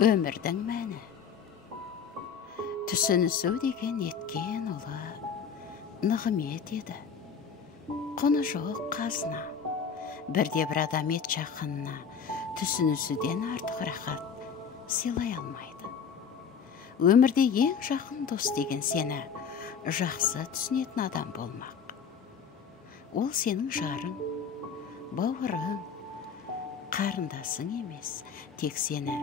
Өмірдің мәні. Түсінісу деген еткен ұлы нығмет еді. Құны жоқ қазына. Бірде бір адам ет жақынына түсінісуден артық рахат сыйлай алмайды. Өмірде ең жақын дос деген сені жақсы түсінетін адам болмақ. Ол сенің жарың, бауырың, қарындасың емес, тек сені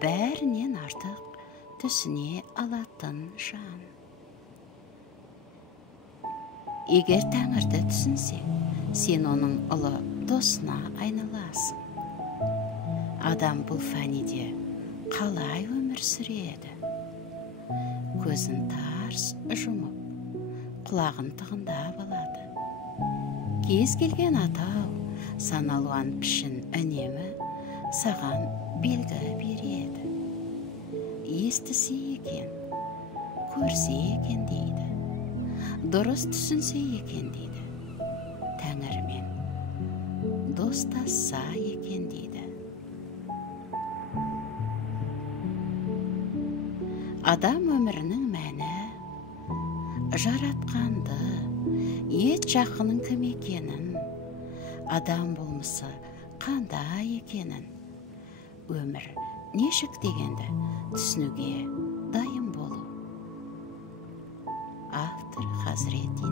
бәрінен артық түсіне алатын жан. Егер Тәңірді түсінсең, сен оның ұлы досына айналасың. Адам бұл фәниде қалай өмір сүреді? Көзін тарс жұмып, құлағын тығындап алады. Кез келген атау, саналуан пішін үнемі саған белгі береді. Естісе екен, көрсе екен дейді. Дұрыс түсінсе екен дейді. Тәңірмен достасса екен дейді. Адам өмірінің мәні жаратқанды, ет жақының кім екенін, адам болмысы қандай екенін, өмір нешік дегенді түсінуге дайын болу. Автор Хазірети